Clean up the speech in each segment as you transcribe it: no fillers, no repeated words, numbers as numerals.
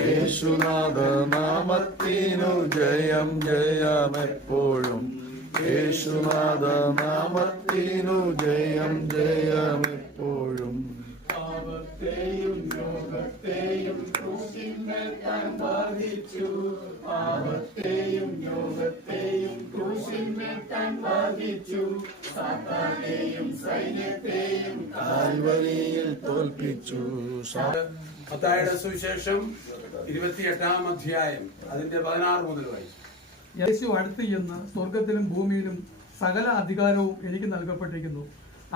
യേശുനാഥ നാമത്തിനു ജയം ജയമെപ്പോഴും. യേശുനാഥ നാമത്തിനു ജയം ജയമെപ്പോഴും. പാപത്തെയും യോഗത്തെയും ക്രൂശിന്മേൽ താൻ ബാധിച്ചു. പാപത്തെയും യോഗത്തെയും ക്രൂശിന്മേൽ താൻ ബാധിച്ചു. സാത്താനെയും സൈന്യത്തെയും കാൽവരിയിൽ തോൽപ്പിച്ചു. മത്തായിയുടെ സുവിശേഷം 28-ാം അധ്യായം അതിന്റെ 16 മുതൽ വായിച്ചു. യേശു അടുത്ത് ചെന്ന്, സ്വർഗത്തിലും ഭൂമിയിലും സകല അധികാരവും എനിക്ക് നൽകപ്പെട്ടിരിക്കുന്നു.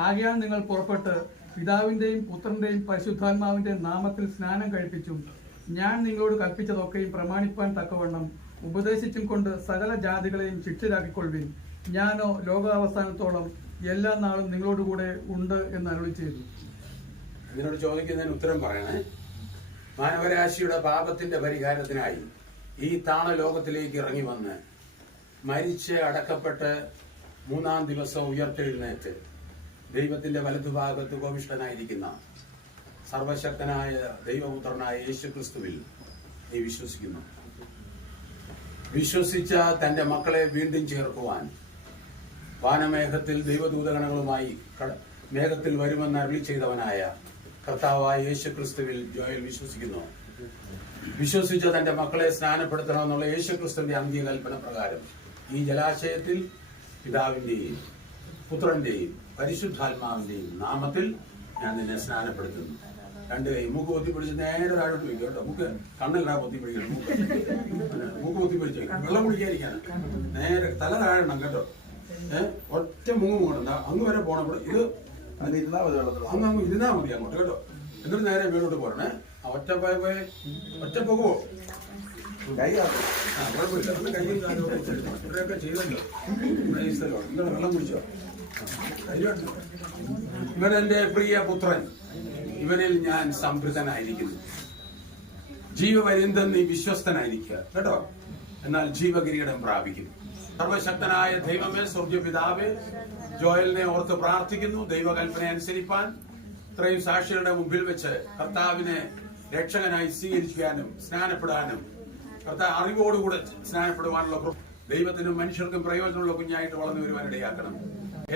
ആകയാൽ നിങ്ങൾ പുറപ്പെട്ട് പിതാവിന്റെയും പുത്രന്റെയും പരിശുദ്ധാത്മാവിന്റെയും നാമത്തിൽ സ്നാനം കഴിപ്പിച്ചും ഞാൻ നിങ്ങളോട് കൽപ്പിച്ചതൊക്കെയും പ്രമാണിപ്പാൻ തക്കവണ്ണം ഉപദേശിച്ചും കൊണ്ട് സകല ജാതികളെയും ശിക്ഷിതരാക്കിക്കൊള്ളുവിൻ. ഞാനോ ലോകാവസാനത്തോളം എല്ലാ നാളും നിങ്ങളോടുകൂടെ ഉണ്ട് എന്ന് അരുളി ചെയ്തു. ഇതിനോട് ചോദിക്കുന്നതിന് ഉത്തരം പറയണേ. മാനവരാശിയുടെ പാപത്തിന്റെ പരിഹാരത്തിനായി ഈ താണ ലോകത്തിലേക്ക് ഇറങ്ങി വന്ന് മരിച്ച് അടക്കപ്പെട്ട് 3-ാം ദിവസം ഉയർത്തെഴുന്നേറ്റ് ദൈവത്തിന്റെ വലതുഭാഗത്ത് ഉപവിഷ്ടനായിരിക്കുന്ന സർവശക്തനായ ദൈവപുത്രനായ യേശു ക്രിസ്തുവിൽ നീ വിശ്വസിക്കുന്നു. വിശ്വസിച്ച തന്റെ മക്കളെ വീണ്ടും ചേർക്കുവാൻ വാനമേഘത്തിൽ ദൈവദൂതഗണങ്ങളുമായി മേഘത്തിൽ വരുമെന്ന് അരുളി ചെയ്തവനായ കർത്താവായ യേശു ക്രിസ്തുവിൽ ജോയൽ വിശ്വസിക്കുന്നു. വിശ്വസിച്ച തന്റെ മക്കളെ സ്നാനപ്പെടുത്തണമെന്നുള്ള യേശു ക്രിസ്തുവിന്റെ അന്ത്യകൽപ്പന പ്രകാരം ഈ ജലാശയത്തിൽ പിതാവിന്റെയും പുത്രന്റെയും പരിശുദ്ധാത്മാവിന്റെയും നാമത്തിൽ ഞാൻ നിന്നെ സ്നാനപ്പെടുത്തുന്നു. 2 കൈ മൂക്ക് പൊത്തിപ്പിടിച്ച് നേരെ ഒരാളോട്ട് വയ്ക്കും കേട്ടോ. മൂക്ക് കണ്ണെല്ലാം പൊത്തിപ്പിടിക്കണം. മൂക്ക് പൊത്തിപ്പിടിച്ചേക്കാം. വെള്ളം കുടിക്കാതിരിക്കാണ്. നേരെ തല താഴണം കേട്ടോ. ഒറ്റ മൂങ്ങ് പോകണം. അങ്ങ് വരെ പോണം. ഇത് അങ്ങ് ഇരുന്നാ മതി അങ്ങോട്ട് കേട്ടോ. എന്നിട്ട് നേരെ വീടോട്ട് പോരണേ. ഒറ്റ പോകുമോ? കുഴപ്പമില്ല. കയ്യും കാലൊക്കെ ചെയ്തല്ലോ. നിങ്ങൾ വെള്ളം കുടിച്ചോ? ഇവൻ എന്റെ പ്രിയ പുത്രൻ, ഇവനിൽ ഞാൻ സംതൃപ്തനായിരിക്കുന്നു. ജീവപര്യന്തം നീ വിശ്വസ്തനായിരിക്കുക കേട്ടോ. എന്നാൽ ജീവകിരീടം പ്രാപിക്കും. സർവശക്തനായ ദൈവമേ, സ്വർഗ്ഗ പിതാവേ, ജോയലിനെ ഓർത്ത് പ്രാർത്ഥിക്കുന്നു. ദൈവകൽപ്പന അനുസരിപ്പാൻ ഇത്രയും സാക്ഷികളുടെ മുമ്പിൽ വെച്ച് കർത്താവിനെ രക്ഷകനായി സ്വീകരിക്കാനും സ്നാനപ്പെടാനും കർത്താവ് അറിവോടുകൂടെ സ്നാനപ്പെടുവാനുള്ള ദൈവത്തിനും മനുഷ്യർക്കും പ്രയോജനമുള്ള കുഞ്ഞായിട്ട് വളർന്നു വരുവാൻ ഇടയാക്കണം.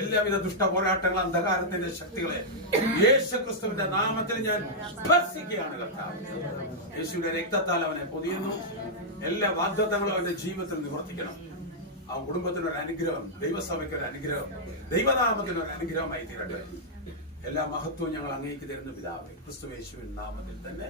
എല്ലാവിധ ദുഷ്ട പോരാട്ടങ്ങൾ, അന്ധകാരത്തിന്റെ ശക്തികളെ യേശുക്രിസ്തുവിന്റെ നാമത്തിൽ ഞാൻ സ്പർശിക്കുകയാണ്. കർത്താവ് യേശുവിന്റെ രക്തത്താൽ അവനെ പൊതിയുന്നു. എല്ലാ വാഗ്ദത്തങ്ങളും അവന്റെ ജീവിതത്തിൽ നിവർത്തിക്കണം. ആ കുടുംബത്തിനൊരു അനുഗ്രഹം, ദൈവസഭയ്ക്കൊരു അനുഗ്രഹം, ദൈവനാമത്തിനൊരു അനുഗ്രഹമായി തീരട്ടെ. എല്ലാ മഹത്വവും ഞങ്ങൾ അങ്ങേക്ക് തരുന്ന പിതാവേ, ക്രിസ്തു യേശുവിൻ നാമത്തിൽ തന്നെ.